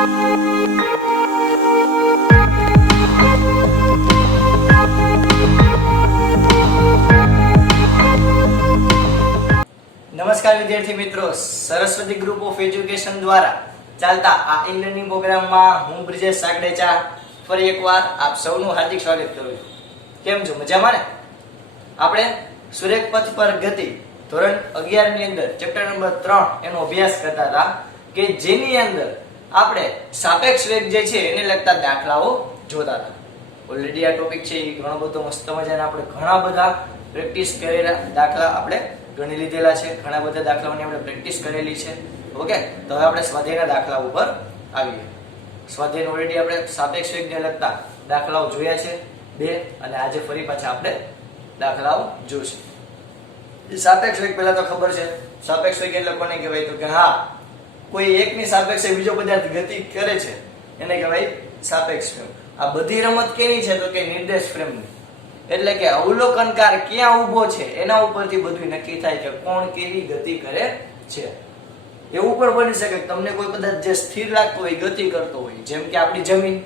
નમસ્કાર વિદ્યાર્થી મિત્રો, સરસ્વતી ગ્રુપ ઓફ એજ્યુકેશન દ્વારા ચાલતા આ ઈ-લર્નિંગ પ્રોગ્રામમાં હું બ્રિજેશ સાગડેચા ફરી એકવાર આપ સૌનું હાર્દિક સ્વાગત કરું છું. કેમ છો? મજામાં ને? આપણે સુરેખ પથ પર ગતિ ધોરણ 11 ની અંદર ચેપ્ટર નંબર 3 એનો અભ્યાસ કરતા હતા કે જેની અંદર આપણે સાપેક્ષ વેગ જે છે એને લગતા દાખલાઓ જોતા હતા. ઓલરેડી આ ટોપિક છે એ ઘણો બધો મસ્ત મજાના આપણે ઘણા બધા પ્રેક્ટિસ કરેલા દાખલા આપણે ગણી લીધેલા છે, ઘણા બધા દાખલાઓની આપણે પ્રેક્ટિસ કરેલી છે. ઓકે, તો હવે આપણે સ્વાધ્યાયના દાખલા ઉપર આવીએ. સ્વાધ્યાય ઓલરેડી આપણે સાપેક્ષ વેગને લગતા દાખલાઓ જોયા છે 2, અને આજે ફરી પાછા આપણે દાખલાઓ જોઈશું. સાપેક્ષ વેગ પહેલા તો ખબર છે, સાપેક્ષ વેગ એટલે કોને કહેવાય? તો કે હા, કોઈ એકની સાપેક્ષે બીજો પદાર્થ ગતિ કરે છે એને કહેવાય સાપેક્ષ વેગ. આ બધી રમત કેની છે? તો કે નિર્દેશ ફ્રેમની. એટલે કે અવલોકનકાર ક્યાં ઊભો છે એના ઉપરથી બધું નક્કી થાય કે કોણ કેવી ગતિ કરે છે. એવું પણ બની શકે કે તમને કોઈ પદાર્થ જે સ્થિર લાગતો હોય, ગતિ કરતો હોય, જેમ કે આપણી જમીન,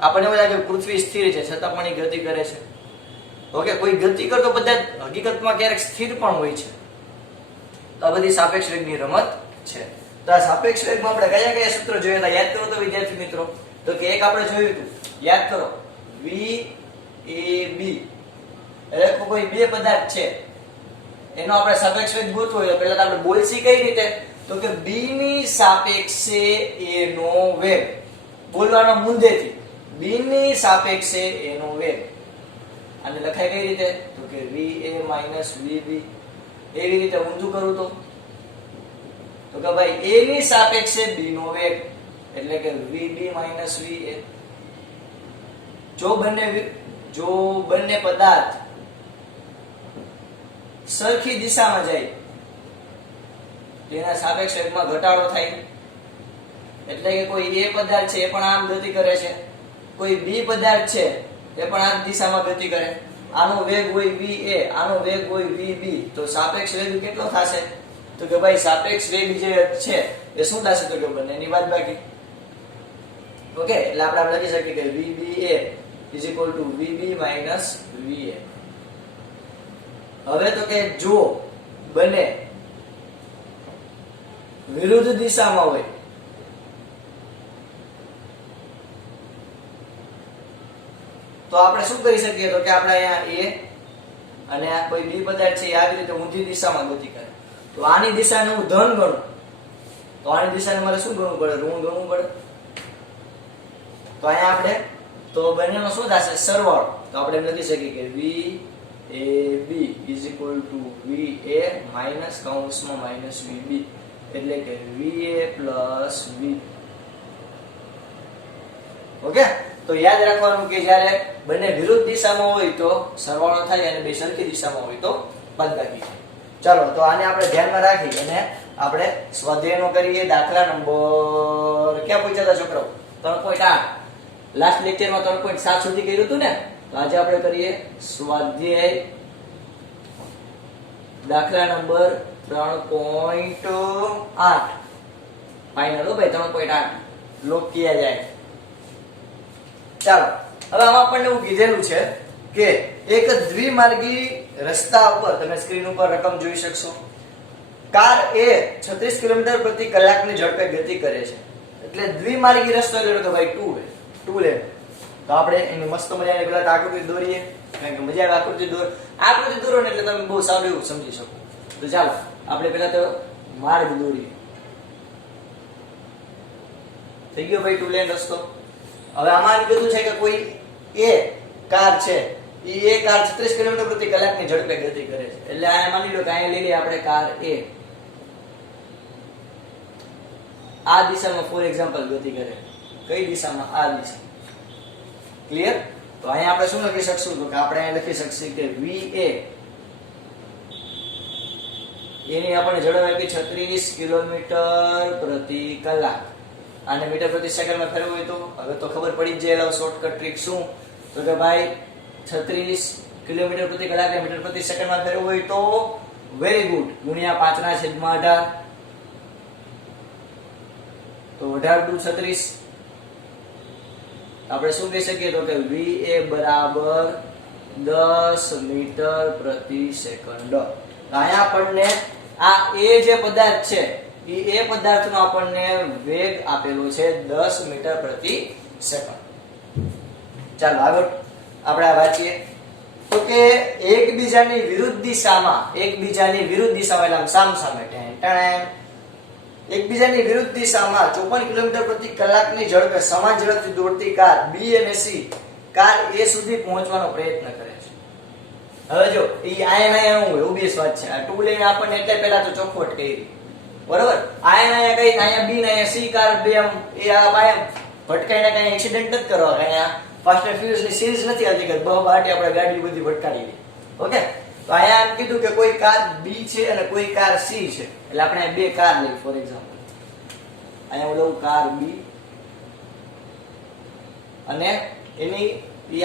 આપણને એવું લાગે પૃથ્વી સ્થિર છે છતાં પણ એ ગતિ કરે છે. ઓકે, કોઈ ગતિ કરતો પદાર્થ હકીકતમાં ક્યારેક સ્થિર પણ હોય છે. તો આ બધી સાપેક્ષ વેગની રમત છે. તો આ સાપેક્ષ વેગમાં આપણે કયા કયા સૂત્રો જોયા હતા યાદ કરો તો વિદ્યાર્થી મિત્રો. તો કે એક આપણે જોયું હતું, યાદ કરો, v a b, એટલે કોઈ બે પદાર્થ છે એનો આપણે સાપેક્ષ વેગ ગોતવો હોય તો પહેલા તો આપણે બોલશી કઈ રીતે? તો કે b ની સાપેક્ષે a નો વેગ. બોલવાનો મુંદેથી b ની સાપેક્ષે a નો વેગ. આને લખાય કઈ રીતે? તો કે va vb. એવી રીતે ઊંધું કરું તો કે ભાઈ a ની સાપેક્ષે b નો વેગ એટલે કે vb va. જો બંને પદાર્થ સરખી દિશામાં જાય તેના સાપેક્ષ વેગમાં ઘટાડો થાય. એટલે કે કોઈ a પદાર્થ છે એ પણ આમ ગતિ કરે છે, કોઈ b પદાર્થ છે એ પણ આ દિશામાં ગતિ કરે. આનો વેગ હોય va, આનો વેગ હોય vb, તો સાપેક્ષ વેગ કેટલો થશે? તો કે ભાઈ સાપેક્ષ વેગ જે છે એ શું થશે? તો કે બંનેની બાદબાકી. ઓકે, એટલે આપણે લખી શકીએ કે vba is equal to vb minus va. હવે તો કે જો બંને વિરુદ્ધ દિશામાં હોય તો આપણે શું કરી શકીએ? તો કે આપણે અહીંયા a અને આ કોઈ b પદાર્થ છે આવી રીતે ઊંધી દિશામાં ગતિ કરે તો આની દિશાને હું ધન ગણું તો આની દિશાને મારે શું ગણવું પડે? ઋણ ગણવું પડે. તો અહીંયા આપણે તો બંનેનો શું થશે? સરવાળો. તો આપણે એમ લખી શકીએ કે v a b is equal to va minus કૌંસમાં minus vb એટલે કે va plus v. ઓકે, તો યાદ રાખવાનું કે જ્યારે બંને વિરુદ્ધ દિશામાં હોય તો સરવાળો થાય અને બે સરખી દિશામાં હોય તો બાદબાકી. ચાલો, તો આને આપણે ધ્યાનમાં રાખી અને આપણે સ્વાધ્યાયનો કરીએ. દાખલા નંબર ક્યાં પૂછ્યા હતા છોકરાઓ? 3.8. લાસ્ટ લેક્ચરમાં 3.7 સુધી કર્યું હતું ને, તો આજે આપણે કરીએ સ્વાધ્યાય દાખલા નંબર 3.8. ફાઇનલ હો ભાઈ, 3.8 લોક કિયા જાય. ચાલો, હવે આમાં આપણને એવું કીધેલું છે કે એક દ્વિમાર્ગી રસ્તા ઉપર, તમે સ્ક્રીન ઉપર રકમ જોઈ શકશો, કાર એ 36 કિલોમીટર પ્રતિ કલાકની ઝડપે ગતિ કરે છે. એટલે દ્વિમાર્ગી રસ્તો એટલે કે ભાઈ ટુ લેન. તો આપણે એની મસ્ત મજાની પેલા આકૃતિ દોરીએ, કારણ કે મજા આવે આકૃતિ દોરો ને એટલે તમે બહુ સારું એવું સમજી શકો. તો ચાલો આપણે પેલા તો માર્ગ દોરીએ. થઈ ગયો ભાઈ ટુ લેન રસ્તો. હવે આમાં કીધું છે કે કોઈ એ કાર છે, એ કાર 36 કિલોમીટર પ્રતિ કલાકની ઝડપે ગતિ કરે છે. એટલે આ માની લો કે અહીંયા લઈ લઈએ આપણે કાર એ આ દિશામાં ફોર એક્ઝામ્પલ ગતિ કરે. કઈ દિશામાં? આ દિશા. ક્લિયર? તો અહીંયા આપણે શું લખી શકશું? તો કે આપણે અહીંયા લખી શકીએ કે va એની આપણને ઝડપ આપી 36 કિલોમીટર પ્રતિ કલાક. આને મીટર પ્રતિ સેકન્ડમાં ફેરવવું હોય તો હવે તો ખબર પડી જ જાય. શોર્ટકટ ટ્રીક શું? તો કે ભાઈ 36 કિલોમીટર પ્રતિ કલાક મીટર પ્રતિ સેકન્ડમાં ફેરવવું હોય તો વેરી ગુડ, ગુણ્યા 5/18. તો તો 18 × 36 આપણે શું કહી શકીએ તો કે VA બરાબર 10 મીટર પ્રતિ સેકન્ડ. અહીંયા આપણને આ એ જે પદાર્થ છે એ પદાર્થનો આપણને વેગ આપેલો છે 10 મીટર પ્રતિ સેકન્ડ. ચાલો આગળ આપણે આ વાંચીએ તો કે એકબીજાની વિરુદ્ધ દિશામાં એટલે સામસામે એકબીજાની વિરુદ્ધ દિશામાં 54 કિલોમીટર પ્રતિ કલાકની ઝડપે સમાન ઝડપથી દોડતી કાર B અને C કાર A સુધી પહોંચવાનો પ્રયત્ન કરે છે. હવે જો ઈ આયા હું ઓબીએસ વાત છે. આ ટુ લઈને આપણને એટલે પહેલા તો ચોખવટ કરી બરોબર. આયા કઈ આયા B ને આયા C કાર બે આમ એ આ ભટકાઈને કઈ એક્સિડન્ટ નથી કરવા કઈ ફાસ્ટ એન્ડ ફ્યુરિયસ ની સિરીઝ નથી આવતી કે બાટી આપણે ગાડી બધી ભટકાડી દે. ઓકે તો આયા એમ કીધું કે કોઈ કાર B છે અને કોઈ કાર C છે એટલે આપણે બે કાર લઈ ફોર એક્ઝામ્પલ. અહીંયા હું લઉં કાર B અને એની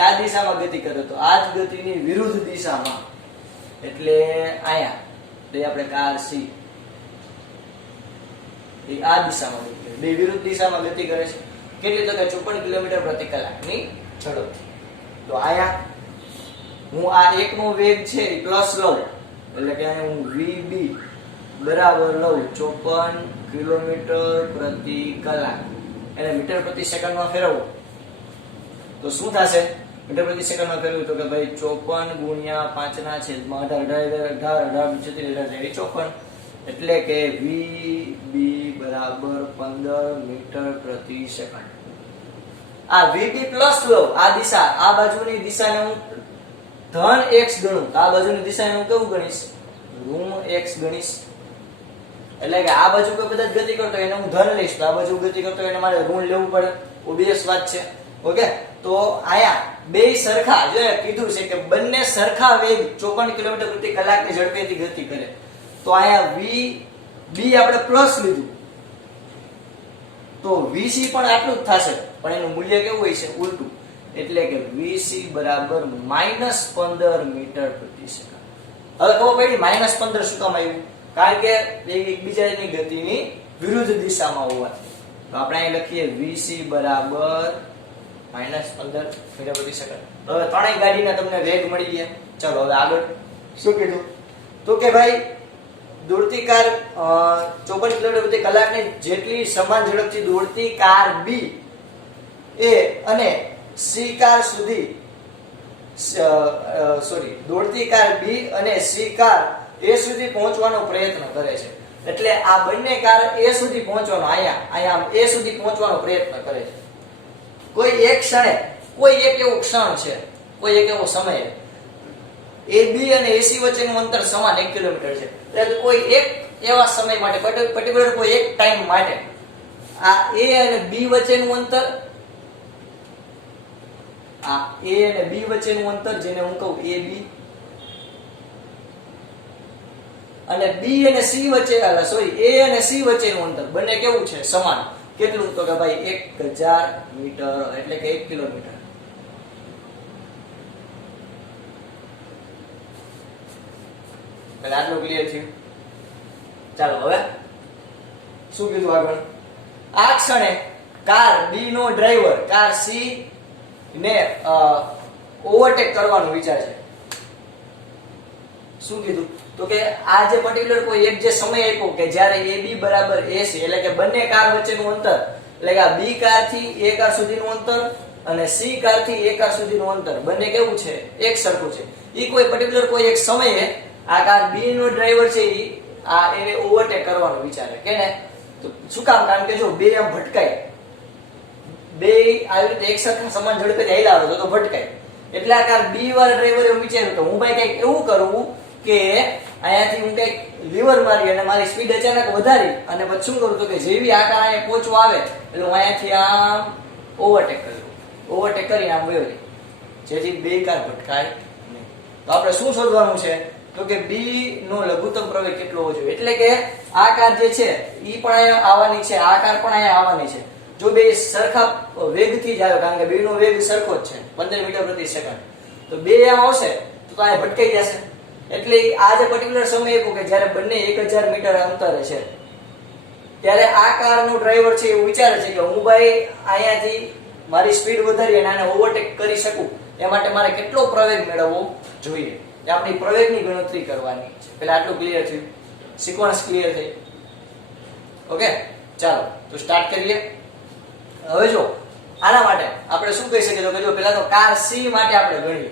આ દિશામાં ગતિ કરે તો આ જ ગતિની વિરુદ્ધ દિશામાં એટલે અહીંયા તો આપણે કાર C એ આ દિશામાં ગતિ કરે બે વિરુદ્ધ દિશામાં ગતિ કરે છે. કેટલી તો કે 54 કિલોમીટર પ્રતિ કલાકની ઝડપથી. તો અહીંયા હું આ એકનો વેગ છે એ પ્લસ લઉં એટલે કે હું VB બરાબર લઉં 54 કિલોમીટર પ્રતિ કલાક એને મીટર પ્રતિ સેકન્ડમાં ફેરવવું તો શું થશે? મીટર પ્રતિ સેકન્ડમાં ફેરવ્યું તો કે ભાઈ 54 ગુણ્યા 5 ના છેદમાં 18 એટલે કે VB બરાબર 15 મીટર પ્રતિ સેકન્ડ. આ VB પ્લસ લઉં આ દિશા આ બાજુની દિશાને હું ધન x ગણું તો આ બાજુની દિશાને હું કેવું ગણીશ? ઋણ x ગણીશ. એટલે કે આ બાજુ કોઈ બધા ગતિ કરતો એને હું ધન લઈશ તો આ બાજુ ગતિ કરતો એને મારે ઋણ લેવું પડે. ઓબીએસ વાત છે. ઓકે તો આયા બે સરખા જો કીધું છે કે બંને સરખા વેગ 54 કિલોમીટર પ્રતિ કલાકની ઝડપેથી ગતિ કરે તો આયા VB આપણે પ્લસ લીધું તો VC પણ આટલું જ થશે પણ એનું મૂલ્ય કેવું હોય છે? ઉલટું. એટલે કે VC બરાબર -15 મીટર પ્રતિ સેકન્ડ. હવે ખબર પડી -15 શું કામ આવ્યું? કારણ કે એકબીજાની ગતિની વિરુદ્ધ દિશામાં હોવાથી. તો આપણે અહીં લખીએ VC બરાબર -15 મીટર પ્રતિ સેકન્ડ. હવે ત્રણેય ગાડીના તમને વેગ મળી ગયા. ચાલો હવે આગળ શું કીધું તો કે ભાઈ દોડતી કાર 54 કિલોમીટર પ્રતિ કલાકની જેટલી સમાન ઝડપથી દોડતી કાર B એ અને C કાર સુધી દોડતી કાર B અને C કાર A સુધી પહોંચવાનો પ્રયત્ન કરે છે. એટલે આ બંને કાર A સુધી પહોંચવાનો અહીંયા A સુધી પહોંચવાનો પ્રયત્ન કરે છે. કોઈ એક ક્ષણે કોઈ એક એવો ક્ષણ છે કોઈ એક એવો સમય AB અને AC વચ્ચેનું અંતર સમાન 1 કિલોમીટર છે. એટલે કોઈ એક એવા સમય માટે પર્ટિક્યુલર કોઈ એક ટાઈમ માટે આ A અને B વચ્ચેનું અંતર આ A અને B વચ્ચેનું અંતર જેને હું કહું AB અને B અને C વચ્ચે A અને C વચ્ચેનું અંતર બંને કેવું છે? સમાન. કેટલું? તો કે ભાઈ 1000 મીટર એટલે કે 1 કિલોમીટર. પહેલા આટલું ક્લિયર થયું. ચાલો હવે શું કીધું આગળ? આ ક્ષણે કાર B નો ડ્રાઈવર કાર C ને ઓવરટેક કરવાનો વિચાર છે. શું કીધું તો કે આ જે પર્ટિક્યુલર કોઈ એક જે સમય આપ્યો કે જ્યારે AB બરાબર AC એટલે કે બંને કાર વચ્ચેનું અંતર એટલે કે આ B કાર થી A કાર સુધીનું અંતર અને C કાર થી A કાર સુધીનું અંતર બંને કેવું છે? એક સરખું છે. ઈ કોઈ પર્ટિક્યુલર કોઈ એક સમયે આ કાર B નો ડ્રાઈવર છે ઈ આ એને ઓવરટેક કરવાનો વિચારે કેને? તો શું કામ? કારણ કે જો બે આમ ભટકાય બે આવી રીતે એક સરખા સમાન ઝડપે હાલ્યા આવે તો ભટકાય. એટલે આ કાર B વાળા ડ્રાઈવરે એવું વિચાર્યું કે હું ભાઈ કંઈક એવું કરું કે અહીંયાથી હું કંઈક લીવર મારી અને મારી સ્પીડ અચાનક વધારી અને પછી શું કરું તો કે જેવી આ કાર અહીંયા પહોંચવા આવે એટલે હું અહીંયાથી આમ ઓવરટેક કરું. ઓવરટેક કરીને આમ વયો જાય જેથી બે કાર ભટકાય નહીં. તો આપણે શું શોધવાનું છે તો કે B નો લઘુત્તમ પ્રવેગ કેટલો હોવો જોઈએ. એટલે કે આ કાર જે છે ઈ પણ અહીંયા આવવાની છે આ કાર પણ અહીંયા આવવાની છે. જો બે સરખા વેગથી જ આવે કારણ કે બે નો વેગ સરખો જ છે 15 મીટર પ્રતિ સેકન્ડ તો બે આમ આવશે તો અહીંયા ભટકાઈ જશે. એટલે આ જે પર્ટિક્યુલર સમય આપ્યો કે જ્યારે બંને 1000 મીટર અંતરે છે ત્યારે આ કારનો ડ્રાઈવર છે એવું વિચારે છે કે હું ભાઈ અહીંયાથી મારી સ્પીડ વધારી અને આને ઓવરટેક કરી શકું એ માટે મારે કેટલો પ્રવેગ મેળવવો જોઈએ, એ આપણી પ્રવેગની ગણતરી કરવાની છે. પહેલા આટલું ક્લિયર થયું, સિક્વન્સ ક્લિયર થઈ. ઓકે, ચાલો તો સ્ટાર્ટ કરીએ. હવે જો આના માટે આપણે શું કહી શકીએ, તો કે જો પહેલા તો કાર સી માટે આપણે ગણીએ.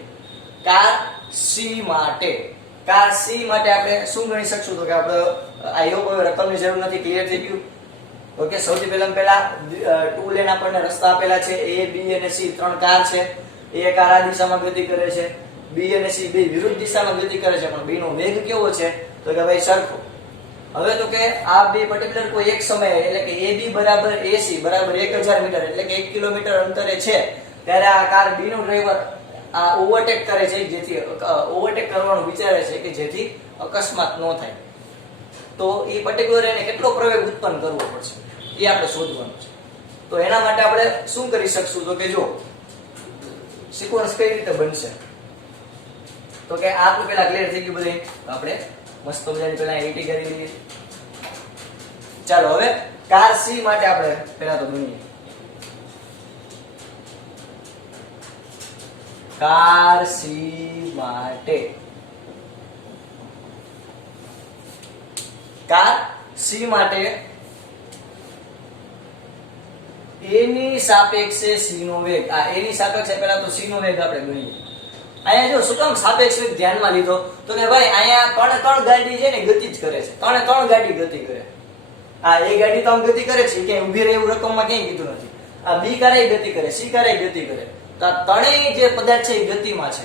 કાર સી માટે આપણે શું ગણી શકશું, તો કે આપણે આ એવું કોઈ રકમની જરૂર નથી, ક્લિયર થઈ ગયું. ઓકે, સૌથી પહેલા ટુ લેન આપણને રસ્તા આપેલા છે, A B અને C ત્રણ કાર છે. A કાર આ દિશામાં ગતિ કરે છે, B અને C બે વિરુદ્ધ દિશામાં ગતિ કરે છે, પણ B નો વેગ કેવો છે, તો કે ભાઈ સરખો. હવે તો કે આ બે પર્ટિક્યુલર કોઈ એક સમયે એટલે કે AB બરાબર AC બરાબર 1000 મીટર એટલે કે 1 કિલોમીટર અંતરે છે, ત્યારે આ કાર B નો ડ્રાઈવર આ ઓવરટેક કરે છે, જેથી ઓવરટેક કરવાનું વિચારે છે કે જેથી અકસ્માત ન થાય. તો એ પર્ટિક્યુલર એને કેટલો પ્રવેગ ઉત્પન્ન કરવો પડશે એ આપણે શોધવાનું છે. તો એના માટે આપણે શું કરી શકશું, તો કે જો સિક્વન્સ કઈ રીતે બનશે, તો કે આપણું પેલા ક્લિયર થઈ ગયું બધું. આપણે મસ્ત મજાની પેલા એટી કરી લઈએ. ચાલો હવે કાર સી માટે આપણે પેલા તો ગણીએ. કાર સી માટે A ની સાપેક્ષે C નો વેગ, આ A ની સાપેક્ષે પહેલા તો C નો વેગ આપણે ગણીએ. અહીંયા જો શું કામ સાપેક્ષ વેગ ધ્યાનમાં લીધો, તો કે ભાઈ અહીંયા ત્રણ ગાડી છે ને ગતિ જ કરે છે, ત્રણ ગાડી ગતિ કરે. આ એ ગાડી તો આમ ગતિ કરે છે કે ઊભી રહે એવું રકમમાં ક્યાંય કીધું નથી. આ B કારે ગતિ કરે, C કારે ગતિ કરે, તો આ ત્રણેય જે પદાર્થ છે એ ગતિમાં છે,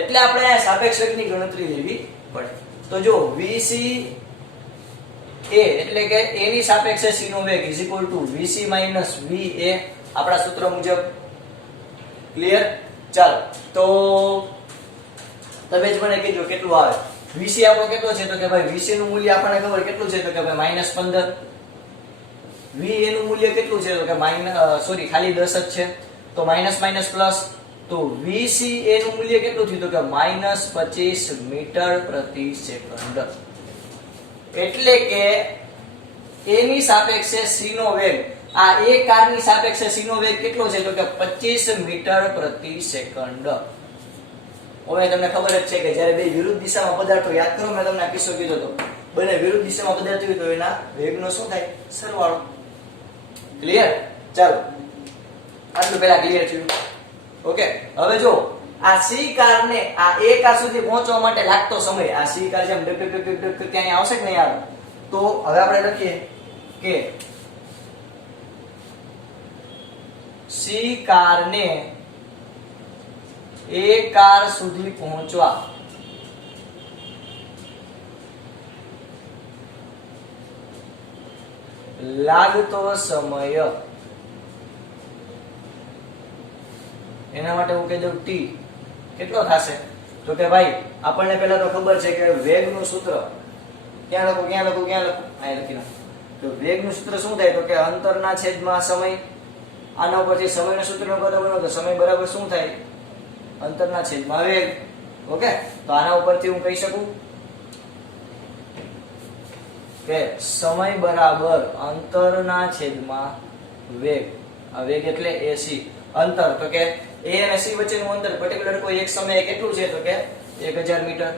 એટલે આપણે આ સાપેક્ષ વેગની ગણતરી લેવી પડે. તો જો VC A એટલે કે A ની સાપેક્ષે C નો વેગ VC - VA આપણા સૂત્ર મુજબ. ક્લિયર? ચાલો તો તમે જ મને કહેજો કેટલું આવે. VC આપણો કેટલો છે, તો કે ભાઈ VC નું મૂલ્ય આપણને ખબર કેટલું છે, તો કે ભાઈ -15. VA નું મૂલ્ય કેટલું છે, તો કે ખાલી 10 જ છે, તો માઇનસ પ્લસ. તો VCA નું મૂલ્ય કેટલું થયું, તો કે -25 મીટર પ્રતિ સેકન્ડ. એટલે કે A ની સાપેક્ષે C નો વેગ, આ A કારની સાપેક્ષે C નો વેગ કેટલો છે, તો કે 25 મીટર પ્રતિ સેકન્ડ. હવે તમને ખબર જ છે કે જ્યારે બે વિરુદ્ધ દિશામાં પદાર્થો, યાદ કરો મેં તમને કિસ્સો કીધો હતો, બંને વિરુદ્ધ દિશામાં પદાર્થો હોય તો એના વેગનો શું થાય, સરવાળો. ક્લિયર? ચાલો આટલું પહેલા ક્લિયર થયું. ઓકે, હવે જો આ C કારને આ A કાર સુધી પહોંચવા માટે લાગતો સમય, આ C કાર જેમ ડક ત્યાં આવશે કે નહીં આવે, તો હવે આપણે લખીએ કે C કારને A કાર સુધી પહોંચવા લાગતો સમય, એના માટે હું કહી દઉં T. કેટલો થશે, તો કે ભાઈ આપણને પહેલા તો ખબર છે કે વેગનું સૂત્ર ક્યાં લખું અહીં લખી નાખું. તો વેગનું સૂત્ર શું થાય, તો કે અંતરના છેદમાં સમય. આના ઉપરથી સમયના સૂત્રનો પદ બનો તો સમય બરાબર શું થાય, અંતરના છેદમાં વેગ. ઓકે, તો આના ઉપરથી હું કહી શકું કે સમય બરાબર અંતરના છેદમાં વેગ. આ વેગ એટલે AC. અંતર તો કે A અને C વચ્ચેનું અંતર પર્ટિક્યુલર કોઈ એક સમયે કેટલું છે, તો કે 1000 મીટર.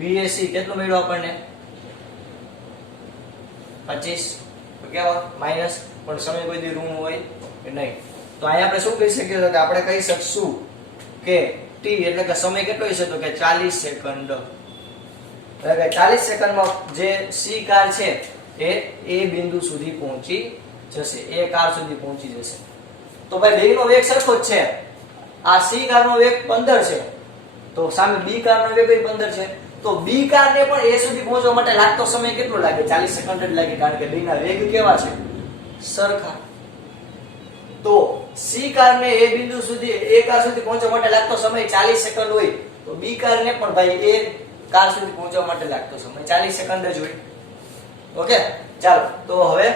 VAC કેટલું મળ્યું આપણને, 25. તો કેવા માઈનસ, પણ સમય કોઈ દી ઋણ હોય કે નહીં. તો અહીંયા આપણે શું કહી શકીએ, તો કે આપણે કહી શકશું કે T એટલે કે સમય કેટલો છે, તો કે 40 સેકન્ડ. એટલે કે 40 સેકન્ડમાં જે C કાર છે એ A બિંદુ સુધી પહોંચી જશે, A કાર સુધી પહોંચી જશે. તો ભાઈ બેયનો વેગ સરખો જ છે. આ C કારનો વેગ 15 છે, તો સામે B કારનો વેગ 15 છે. તો B કારને પણ A સુધી પહોંચવા માટે લાગતો સમય કેટલો લાગે, 40 સેકન્ડ જ લાગે, કારણ કે બેયના વેગ કેવા છે, સરખા. તો C કારને A બિંદુ સુધી, A કાર સુધી પહોંચવા માટે લાગતો સમય 40 સેકન્ડ હોય, તો B કારને પણ ભાઈ A કાર સુધી પહોંચવા માટે લાગતો સમય 40 સેકન્ડ જ હોય. ઓકે, ચાલો તો હવે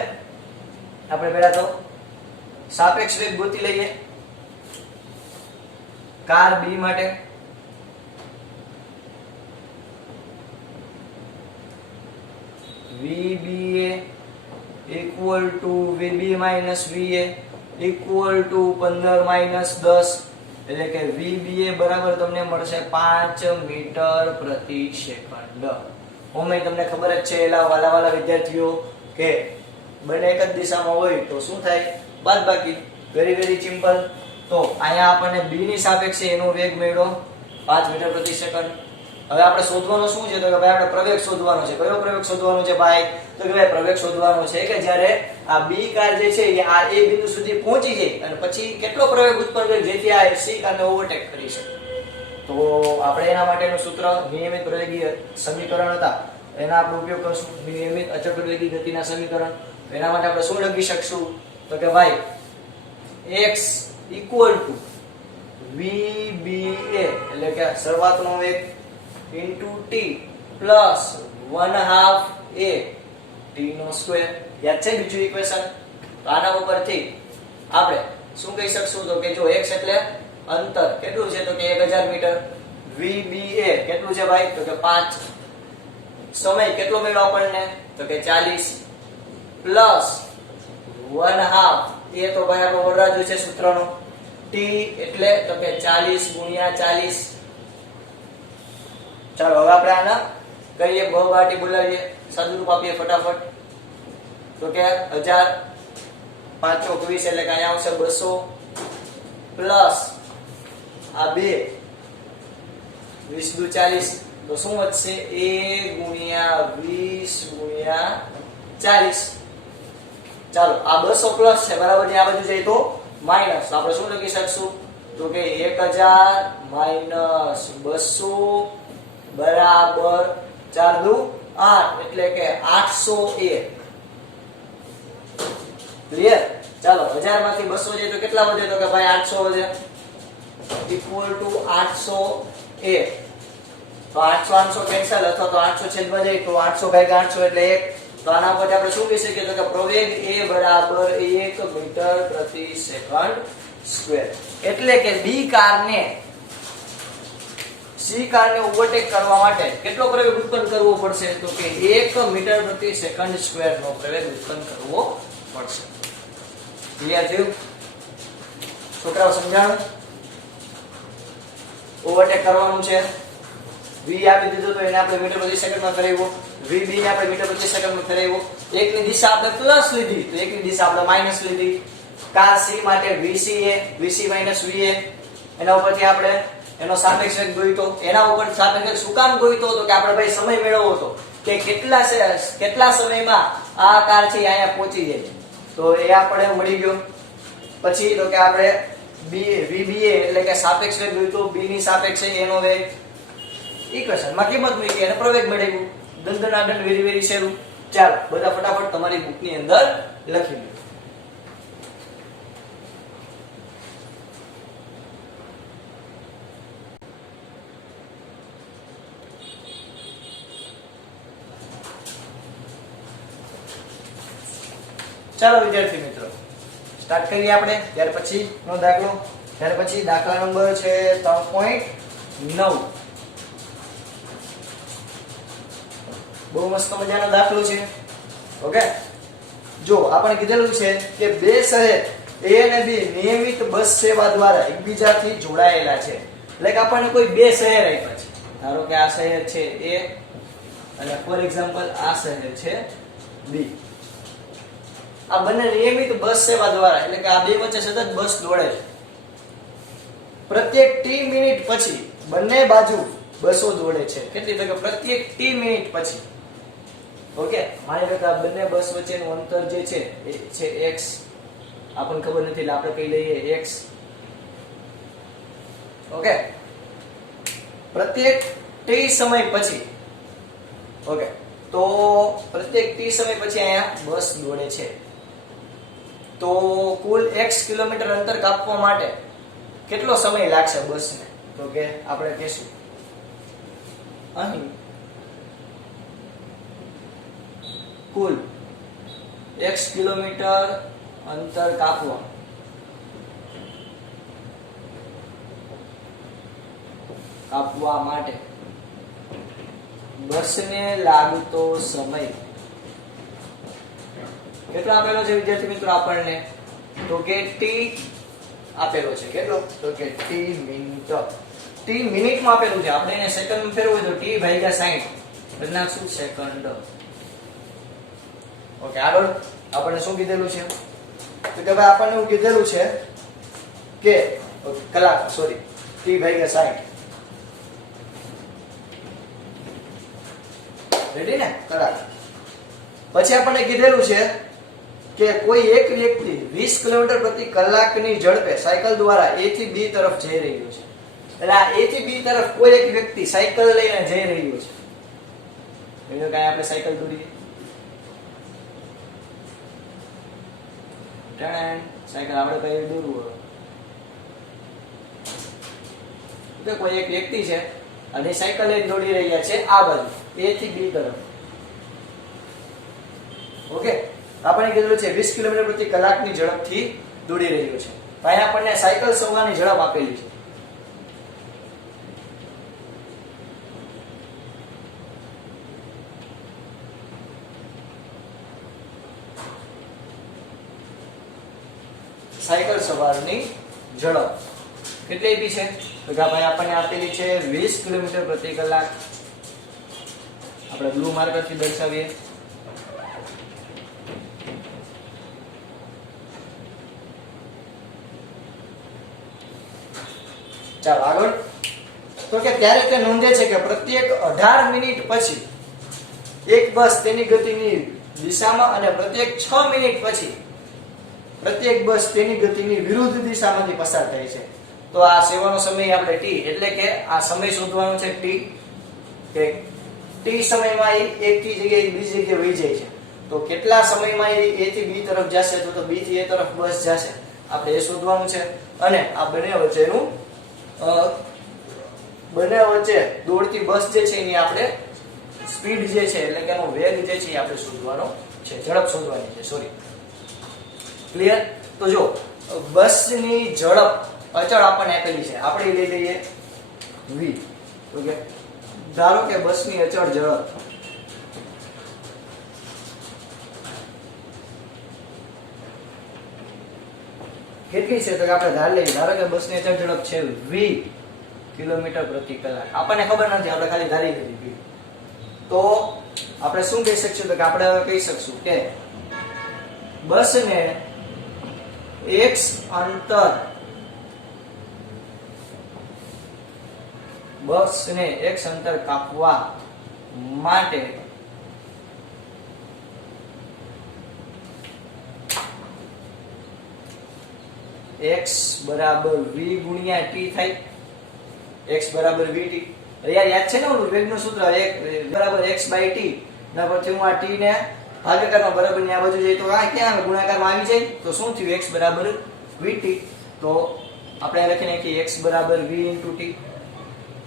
આપણે પહેલા તો સાપેક્ષ વેગ ગોતી લઈએ કાર B માટે. VBA equal to VB minus VA equal to 15 minus 10, એટલે કે VBA બરાબર તમને મળશે 5 મીટર પ્રતિ સેકન્ડ. ઓમે તમને ખબર જ છે એલા વાલા વિદ્યાર્થીઓ કે બંને એક જ દિશામાં હોય તો શું થાય? બાદબાકી. Very very simple. તો અહીંયા આપણને b ની સાપેક્ષે એનો વેગ મળ્યો 5 મીટર પ્રતિ સેકન્ડ. હવે આપણે શોધવાનું શું છે? તો કે ભાઈ આપણે પ્રવેગ શોધવાનો છે. કયો પ્રવેગ શોધવાનો છે ભાઈ? તો કે ભાઈ પ્રવેગ શોધવાનો છે કે જ્યારે આ b કાર જે છે એ આ a બિંદુ સુધી પહોંચી જાય અને પછી કેટલો પ્રવેગ ઉત્પન્ન કરે જેથી આ c કારને ઓવરટેક કરી શકે. તો આપણે એના માટેનું સૂત્ર નિયમિત પ્રવેગી સમીકરણ હતા, એના આપણે ઉપયોગ કરશું. નિયમિત અચળ પ્રવેગી ગતિના સમીકરણ. એના માટે આપણે શું લખી શકશું? તો કે ભાઈ x ઇક્વલ ટુ VBA એટલે કે શરૂઆતનો વેગ into t plus 1/2 a t નો સ્ક્વેર. યાદ છે બીજું ઇક્વેશન? તો આના ઉપરથી આપણે શું કહી શકશું? તો કે જો x એટલે અંતર કેટલું છે? તો કે 1000 મીટર. VBA કેટલું છે ભાઈ? તો કે 5. સમય કેટલો મળ્યો આપણને? તો કે 40 પ્લસ 1/2 એ તો ભાઈ આપણો વરરાજો છે સૂત્રનો. t એટલે તો કે 40 ગુણ્યા 40. ચાલો હવે આપણે આના કરીએ બહુઘાતી બોલાવીએ, સાદુરૂપ આપીએ ફટાફટ. તો કે 1000 5 ચોક 20 એટલે કે અહીંયા આવશે 200 પ્લસ આ 2 20 દુ 40 તો શું વધશે? a ગુણ્યા 20 ગુણ્યા 40. ચાલો આ 200 પ્લસ છે બરાબર ને, આ બાજુ જાય તો માઈનસ. આપણે શું લખી શકશું? તો કે 1000 માઈનસ 200 બરાબર 4 દુ 8 એટલે કે 800 a. ક્લિયર? ચાલો 1000 માંથી 200 જાય તો કેટલા વધે? તો કે ભાઈ 800 વધે ઇક્વલ ટુ 800 a. તો 800 કેન્સલ અથવા તો 800 છેદમાં જાય તો 800 ભાગ્યા 800 એટલે 1. તો આના પરથી આપણે શું કહી શકીએ? તો કે પ્રવેગ a બરાબર 1 મીટર પ્રતિ સેકન્ડ સ્ક્વેર. એટલે કે b કારને c કારને ઓવરટેક કરવા માટે કેટલો પ્રવેગ ઉત્પન્ન કરવો પડશે? તો કે 1 મીટર પ્રતિ સેકન્ડ સ્ક્વેર નો પ્રવેગ ઉત્પન્ન કરવો પડશે. ક્લિયર થયું? છોકરાઓ સમજાણું? ઓવરટેક કરવાનું છે. v આપી દીધું તો એને આપણે મીટર પ્રતિ સેકન્ડમાં ફેરવ્યો. vb ને આપણે મીટર પ્રતિ સેકન્ડમાં ફેરવ્યો. એકની દિશા આપણે પ્લસ લીધી તો એકની દિશા આપણે માઈનસ લીધી. કાર c માટે vc માઈનસ va. એના ઉપરથી આપણે એનો સાપેક્ષ વેગ ગોઈતો. એના ઉપર સાપેક્ષ વેગ શું કામ ગોઈતો? તો કે આપણે ભાઈ સમય મેળવવો હતો કે કેટલા સમયમાં આ કાર છે અહીંયા પહોંચી જાય. તો એ આપણે મળી ગયો. પછી તો કે આપણે vba એટલે કે સાપેક્ષ વેગ ગોઈતો. b ની સાપેક્ષે એનો વેગ ઇક્વેશન માં કિંમત મૂકી અને પ્રવેગ મેળવ્યું. દંડનાદંડ વેરી વેરી સહેલું. ચાલો બધા ફટાફટ તમારી બુક ની અંદર લખી લો. ચાલો વિદ્યાર્થી મિત્રો સ્ટાર્ટ કરીએ આપણે. ત્યાર પછી નો દાખલો. ત્યાર પછી દાખલા નંબર છે 3.9. બહુ મસ્ત મજાનો દાખલો છે. ઓકે, જો આપણે કીધેલું છે કે બે શહેર A અને B નિયમિત બસ સેવા દ્વારા એકબીજાથી જોડાયેલા છે. એટલે કે આપણને કોઈ બે શહેર આપ્યા છે. ધારો કે આ શહેર છે A અને ફોર એક્ઝામ્પલ આ શહેર છે B. આ બંને નિયમિત બસ સેવા દ્વારા એટલે કે આ બે વચ્ચે સતત બસ દોડે છે. પ્રત્યેક t મિનિટ પછી બંને બાજુ બસો દોડે છે. કેટલી? તો કે પ્રત્યેક t મિનિટ પછી. ઓકે, માની લો કે આ બંને બસ વચ્ચેનું અંતર જે છે એ છે x. આપણને ખબર નથી એટલે આપણે કહી લઈએ x. ઓકે, પ્રત્યેક t સમય પછી. ઓકે, તો પ્રત્યેક t સમય પછી અહીંયા બસ દોડે છે. તો કુલ x કિલોમીટર અંતર કાપવા માટે કેટલો સમય લાગશે બસને? તો કે આપણે કહીશું અહીં કુલ x કિલોમીટર અંતર કાપવા માટે બસને લાગતો સમય કેટલો આપેલો છે વિદ્યાર્થી મિત્રો આપણને? તો કે t આપેલો છે. કેટલો? તો કે t મિનિટ. t મિનિટમાં આપેલું છે. આપણે એને સેકન્ડમાં ફેરવવું હોય તો t ભાગ્યા 60 એટલે નાખશું સેકન્ડ. ઓકે, આગળ આપણને શું કીધેલું છે? તો કે ભાઈ આપણને એવું કીધેલું છે કે કલાક, સોરી, t ભાગ્યા 60. રેડી ને? કલાક. પછી આપણને કીધેલું છે કે કોઈ એક વ્યક્તિ 20 કિલોમીટર પ્રતિ કલાકની ઝડપે સાયકલ દ્વારા A થી B તરફ જઈ રહ્યો છે. એટલે આ A થી B તરફ કોઈ એક વ્યક્તિ સાયકલ લઈને જઈ રહ્યો છે. એટલે કાંઈ આપણે સાયકલ દોરીએ, સાયકલ આપણે કઈ દોરવું હોય, કોઈ એક વ્યક્તિ છે અને સાયકલ લઈને દોડી રહ્યા છે આ બાજુ A થી B તરફ. ઓકે, આપણે કીધું છે 20 કિલોમીટર પ્રતિ કલાકની ઝડપથી દોડી રહ્યો છે. અહીં આપણને સાયકલ સવારની ઝડપ આપેલી છે. સાયકલ સવારની ઝડપ કેટલી આપી છે? તો કે ભાઈ આપણને આપેલી છે 20 કિલોમીટર પ્રતિ કલાક. આપણે બ્લુ માર્કરથી દર્શાવીએ. ચાલો આગળ. તો કે ત્યારે તે નોંધે છે કે પ્રત્યેક 18 મિનિટ પછી એક બસ તેની ગતિની દિશામાં અને પ્રત્યેક 6 મિનિટ પછી પ્રત્યેક બસ તેની ગતિની વિરુદ્ધ દિશામાંથી પસાર થાય છે. તો આ સેવાનો સમય આપણે t, એટલે કે આ સમય શોધવાનો છે t, કે t સમયમાં એક થી જગ્યાએ બીજી જગ્યાએ વહી જાય છે. તો કેટલા સમયમાં એ A થી B તરફ જશે, તો B થી A તરફ બસ જશે, આપણે એ શોધવાનું છે. અને આ બંને વચ્ચે દોડતી બસ જે છે એની આપણે સ્પીડ જે છે, એટલે કે એનો વેગ જે છે એ આપણે શોધવાનો છે, ઝડપ શોધવાની છે, સોરી. ક્લિયર? તો જો બસની ઝડપ અચળ આપણને આપેલી છે, આપણે લઈ લઈએ v. ઓકે, ધારો કે બસની અચળ ઝડપ કેટલી છે? તો આપણે ધારો કે બસની અચળ ઝડપ છે v કિલોમીટર પ્રતિ કલાક. આપણને ખબર નથી, આપણે ખાલી ધારી લીધી. તો આપણે શું કહી શકશું? તો કે આપણે હવે કહી શકશું કે બસને x અંતર કાપવા માટે x બરાબર v ગુણ્યા t થાય. x બરાબર vt. યાર યાદ છે ને ઓલું વેગનું સૂત્ર, એક બરાબર x બાય t. ના પછી હું આ t ને ભાગાકારમાં બરાબર ની આ બાજુ જઈએ તો આ ક્યાં આવે? ગુણાકારમાં આવી જાય. તો શું થયું? x બરાબર vt. તો આપણે લખી નાખીએ x બરાબર v * t.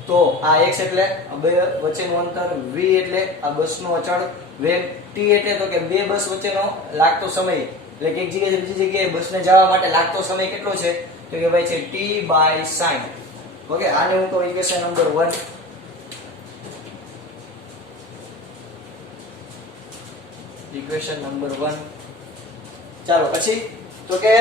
તો આ x એટલે બે વચ્ચેનું અંતર, v એટલે આ બસનો અચળ વેગ, t એટલે તો કે બે બસ વચ્ચેનો લાગતો સમય, એટલે કે એક જગ્યાએથી બીજી જગ્યાએ બસને જવા માટે લાગતો સમય કેટલો છે? તો કે ભાઈ છે t/60. ઓકે, આને હું કહું ઇક્વેશન નંબર 1. Equation number 1. ચાલો પછી તો કે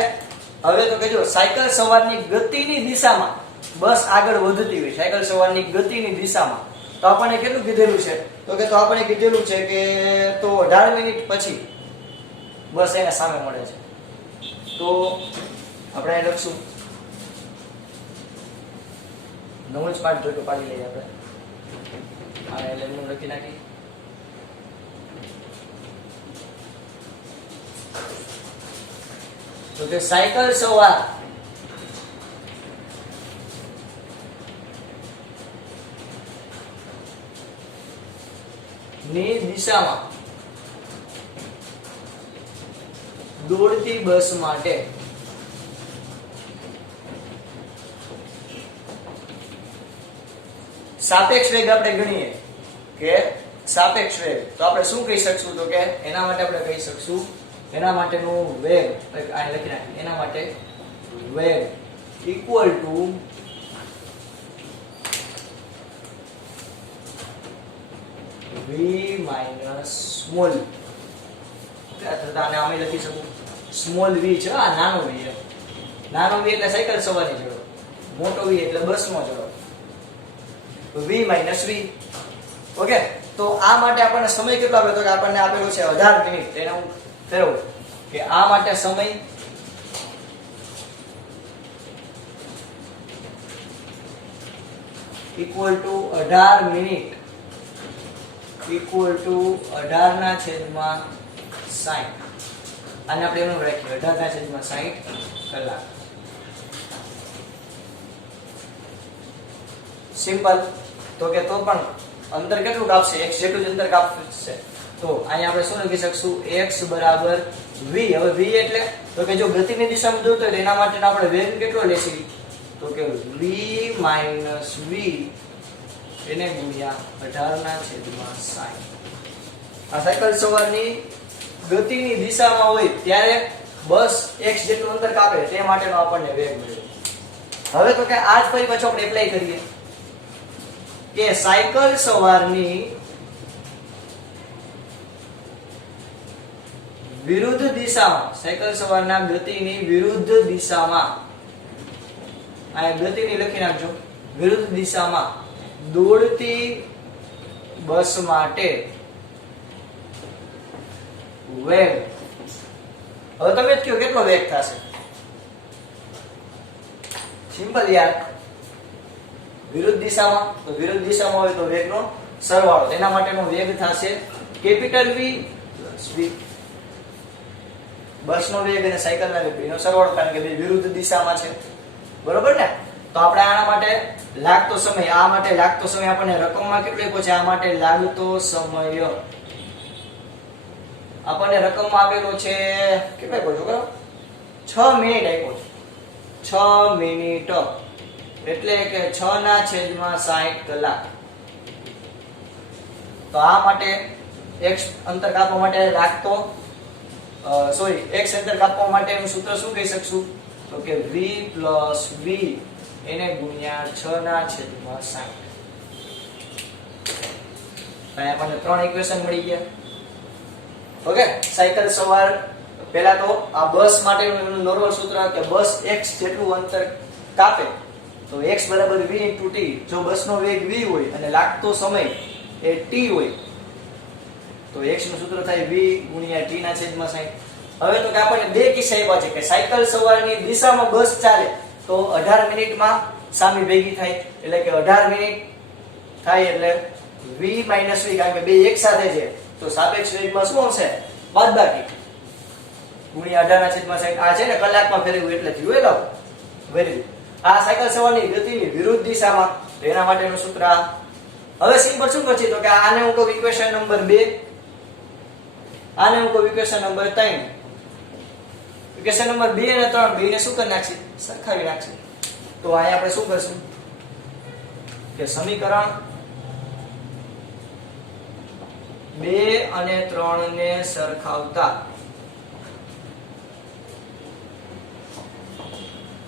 હવે તો કે જો સાયકલ સવારની ગતિની દિશામાં બસ આગળ વધતી હોય, સાયકલ સવારની ગતિની દિશામાં, તો આપણને કેટલું કીધેલું છે? તો કે આપણને કીધેલું છે કે તો 18 મિનિટ પછી બસ એને સામે મળે છે. તો આપણે અહીં લખશું, નવું જ પાઠ જોઈતો પાડી લઈએ આપણે. આ એનું લખી નાખી. તો કે સાયકલ સવાર ની દિશામાં દોડતી બસ માટે સાપેક્ષ વેગ આપણે ગણીએ કે સાપેક્ષ વેગ, તો આપણે શું કહી શકશું? તો કે એના માટે આપણે કહી શકશું, એના માટેનું વેગ અહીં લખી નાખીએ. એના માટે વેગ ઇક્વલ ટુ v - સ્મોલ. આને અમે લખી શકું સ્મોલ v છે, આ નાનો v છે. નાનો v એટલે સાયકલ સવારની ઝડપ, મોટો v એટલે બસનો ઝડપ. v v. ઓકે, તો આ માટે આપણને સમય કેટલો આપ્યો? તો કે આપણને આપેલો છે 18 મિનિટ. એને હું ફેરવું કે આ માટે સમય equal to 18 minute equal to 18 ના છેદમાં 60. આને આપણે એનું રાખીએ 18 ના છેદમાં 60 કલાક. સિમ્પલ. તો કે તો પણ અંતર કેટલું કાપશે? x જેટલું જ અંતર કાપશે. તો અહીંયા આપણે શું લખી શકશું? x બરાબર v. હવે v એટલે તો કે જો ગતિની દિશામાં જોતો હોય તો એના માટે આપણે વેગ કેટલો લેશું? તો કે v માઈનસ v એને ગુણ્યા 18 ના છેદમાં 60. આ સાયકલ સવારની ગતિની દિશામાં હોય ત્યારે બસ x જેટલું અંતર કાપે તે માટેનો આપણને વેગ મળ્યો. હવે તો કે આ જ ફરી પાછો આપણે એપ્લાય કરીએ કે સાયકલ સવારની વિરુદ્ધ દિશામાં, સાયકલ સવારના ગતિની વિરુદ્ધ દિશામાં, આ ગતિની લખી નાખજો, વિરુદ્ધ દિશામાં દોડતી બસ માટે વેગ. હવે તમે જ કહો કેટલો વેગ થશે? સિમ્પલ યાર, વિરુદ્ધ દિશામાં, તો વિરુદ્ધ દિશામાં હોય તો વેગનો સરવાળો, તેના માટેનો વેગ થશે કેપિટલ V પ્લસ V. બસનો વેગ અને સાયકલના વેગ બેનો સરવાળો, કારણ કે બે વિરુદ્ધ દિશામાં છે. બરોબર ને? તો આપણે આના માટે લાગતો સમય, આ માટે લાગતો સમય આપણને રકમમાં કેટલો આપ્યો છે? આ માટે લાગતો સમય આપણને રકમમાં આપેલો છે કેટલો આપ્યો છોકરો? 6 મિનિટ આપ્યો છે. 6 મિનિટ એટલે કે 6 ના છેદમાં 60 કલાક. તો આ માટે x અંતર કાપવા માટે લાગતો x અંતર કાપવા માટેનું સૂત્ર શું કહી શકશું? તો કે v પ્લસ v એને ગુણ્યા 6 ના છેદમાં 60. અહીંયા આપણને 3 ઇક્વેશન મળી ગયા. ઓકે, સાયકલ સવાર પહેલા તો આ બસ માટેનું નોર્મલ સૂત્ર કે બસ x જેટલું અંતર કાપે તો x બરાબર v * t. જો બસનો વેગ v હોય અને લાગતો સમય એ t હોય તો x નું સૂત્ર થાય v * t ના છેદમાં 60. હવે તો કે આપણને બે કિસ્સા આપ્યા છે કે સાયકલ સવારની દિશામાં બસ ચાલે તો 18 મિનિટમાં સામી ભેગી થાય, એટલે કે 18 મિનિટ થાય એટલે v - v, કારણ કે બે એક સાથે છે તો સાપેક્ષ વેગમાં શું આવશે? બાદબાકી ગુણ્યા 18 ના છેદમાં 60. આ છે ને કલાકમાં ફેરવ્યું એટલે થયું. એ લાવ વેરી ગુડ. આ સાયકલ સવારની ગતિની વિરુદ્ધ દિશામાં, એના માટેનું સૂત્ર. હવે સિમ્પલ શું કરશે? તો કે આને હું કહું ઇક્વેશન નંબર 2, આને હું કહું ઇક્વેશન નંબર 3. ઇક્વેશન નંબર 2 અને 3 બેને શું કરી નાખશે? સરખાવી નાખશે. તો અહીંયા આપણે શું કરશું કે સમીકરણ 2 અને 3 ને સરખાવતા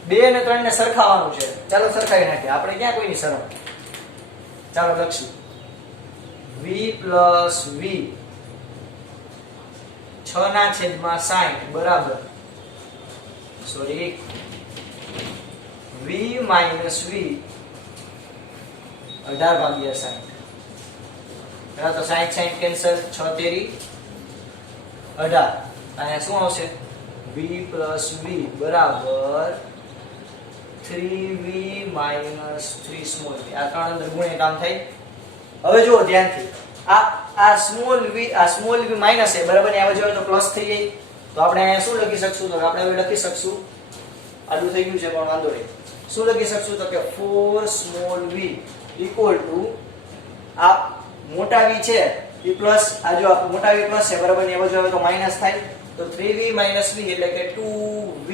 2 અને 3 ને સરખાવવાનું છે. ચાલો સરખાવી નાખીએ. આપણે ક્યાં કોઈની શરમ? ચાલો લખશું v પ્લસ v 6 ના છેદમાં 60 બરાબર v માઈનસ v 18 ભાગ્યા 60. પહેલા તો 60 60 કેન્સલ, 6 તેરી 18. અહીંયા શું આવશે? v પ્લસ v બરાબર 3v માઈનસ 3 સ્મોલ v. આ ત્રણ અંદર ગુણે કામ થાય. હવે જુઓ ધ્યાનથી, આ સ્મોલ v માઈનસ છે બરાબર, ને આ બાજુ તો પ્લસ થઈ જાય તો આપણે અહીંયા શું લખી શકશું? તો આપણે હવે લખી શકશું, આડું થઈ ગયું છે પણ વાંધો નહીં. શું લખી શકશું? તો કે 4 સ્મોલ v ઇક્વલ ટુ આ મોટા v છે એ પ્લસ, આ જો મોટા v પ્લસ છે બરાબર, ને આ બાજુ હવે તો માઈનસ થાય તો 3v માઈનસ v એટલે કે 2v.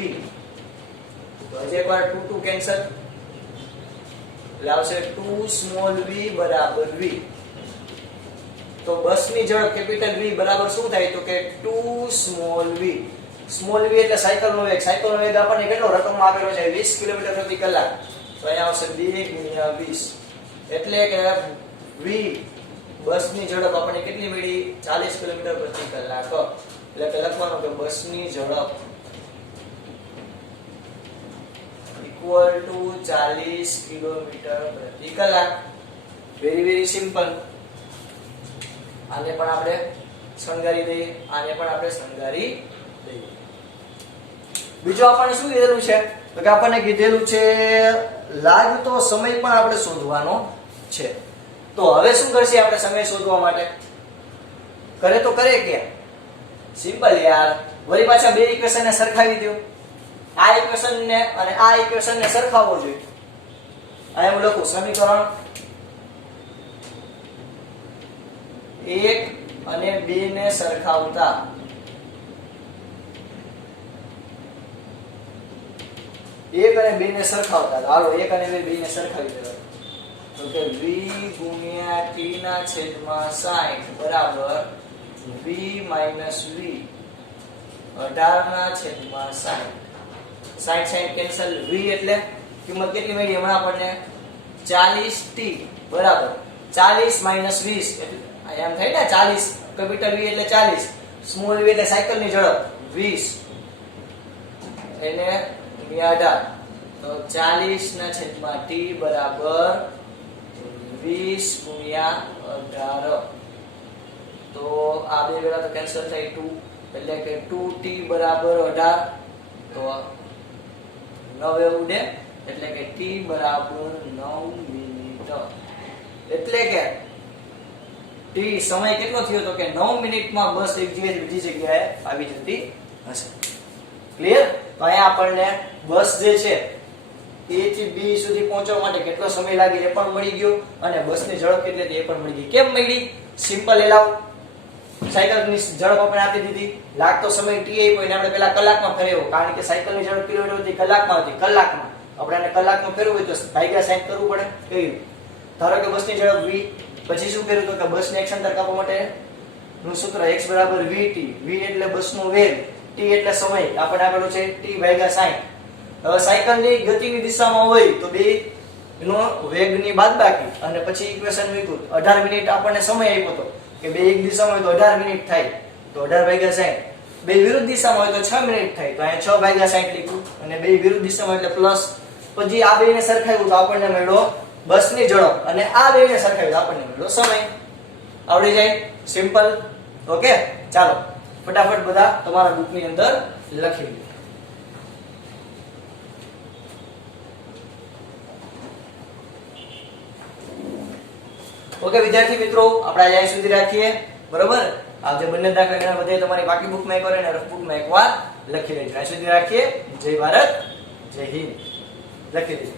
તો હજી એકવાર 2 2 કેન્સલ એટલે આવશે 2 સ્મોલ v બરાબર v. તો બસની ઝડપ કેપિટલ V બરાબર શું થાય? તો કે 2 સ્મોલ v. સ્મોલ v એટલે સાયકલનો વેગ. સાયકલનો વેગ આપણને કેટલો રકમમાં આપેલો છે? 20 કિલોમીટર પ્રતિ કલાક. તો અહીંયા આવશે 2 ગુણ્યા 20 એટલે કે v બસની ઝડપ આપણને કેટલી મળી? 40 કિલોમીટર પ્રતિ કલાક. એટલે કે લખવાનું કે બસની ઝડપ ઇક્વલ ટુ 40 કિલોમીટર પ્રતિ કલાક. Very simple. આને પણ આપણે શણગારી દઈએ, આને પણ આપણે શણગારી દઈએ. બીજું આપણને શું કીધેલું છે તો કે આપણને કીધેલું છે લાગતો સમય પણ આપણે શોધવાનો છે. તો હવે શું કરશે આપણે સમય શોધવા માટે? કરે તો કરે કે સિમ્પલ યાર, વળી પાછા બે ઇક્વેશન ને સરખાવી દો. આ ઇક્વેશન ને અને આ ઇક્વેશન ને સરખાવવો જોઈએ. આ હું લખું સમીકરણ 1 અને 2 ને સરખાવતા હાલો 1 અને 2 ને સરખાવી દેવા. તો કે v ગુણ્યા t ના છેદમાં 60 બરાબર v માઈનસ v 18 ના છેદમાં 60. 60 કેન્સલ. v એટલે કિંમત કેટલી મળી હમણાં આપણને? 40t બરાબર 40 માઈનસ 20 એટલે એમ થાય ને 40 કેપિટલ v એટલે 40, સ્મોલ v એટલે સાયકલ ની ઝડપ 20 એને 18 તો 40 ના છેદમાં t બરાબર 20 ગુણ્યા 18. તો આ બે વેળા તો કેન્સલ થાય 2 એટલે કે 2t બરાબર 18. તો 9 ઉડે એટલે કે t બરાબર 9 મિનિટ. એટલે કે t સમય કેટલો થયો તો કે 9 મિનિટમાં બસ એક જગ્યાએથી બીજી જગ્યાએ આવી જતી હશે. ક્લિયર? તો અહીંયા આપણને બસ જે છે A થી B સુધી પહોંચવા માટે કેટલો સમય લાગે એ પણ મળી ગયો અને બસની ઝડપ કેટલી હતી એ પણ મળી ગઈ. કેમ મળી? સિમ્પલ એલાવ. સાયકલની ઝડપ આપણે આપી દીધી, લાગતો સમય t આપ્યો એને આપણે પહેલા કલાકમાં ફેરવ્યો, કારણ કે સાયકલની ઝડપ કિલોમીટર હતી કલાકમાં હતી. કલાકમાં આપણે આને કલાકમાં ફેરવવું હોય તો ભાગ્યા 60 કરવું પડે. કેવી? ધારો કે બસની ઝડપ v, પછી શું કર્યું તો કે બસને એક અંતર કાપવા માટે નું સૂત્ર x બરાબર vt. v એટલે બસનો વેગ, t એટલે સમય આપણે આપેલું છે t ભાગ્યા 60. હવે સાયકલની ગતિની દિશામાં હોય તો બે નો વેગની બાદબાકી અને પછી ઇક્વેશન મૂક્યું 18 મિનિટ આપણને સમય આપ્યો હતો કે બે એક દિશામાં હોય તો 18 મિનિટ થાય તો 18 ભાગ્યા 60. બે વિરુદ્ધ દિશામાં હોય તો 6 મિનિટ થાય તો અહીંયા 6 ભાગ્યા 60 લખ્યું અને બે વિરુદ્ધ દિશામાં એટલે પ્લસ. પછી આ બેને સરખાવ્યું તો આપણને મળ્યો બસની ઝડપ અને આ બેને સરખાવ્યું તો આપણને મળ્યો સમય. આવડી જાય? સિમ્પલ. ઓકે, ચાલો ફટાફટ બધા તમારા બુકની અંદર લખી લો. ઓકે વિદ્યાર્થી મિત્રો, આપણે અહીંયા સુધી રાખીએ. બરોબર? આ જે બંને દાખલા ઘણા બધા તમારી બાકી બુકમાં એકવાર અને રફ બુકમાં એકવાર લખી લેજો. અહીંયા સુધી રાખીએ. જય ભારત, જય હિન્દ લખી લેજો.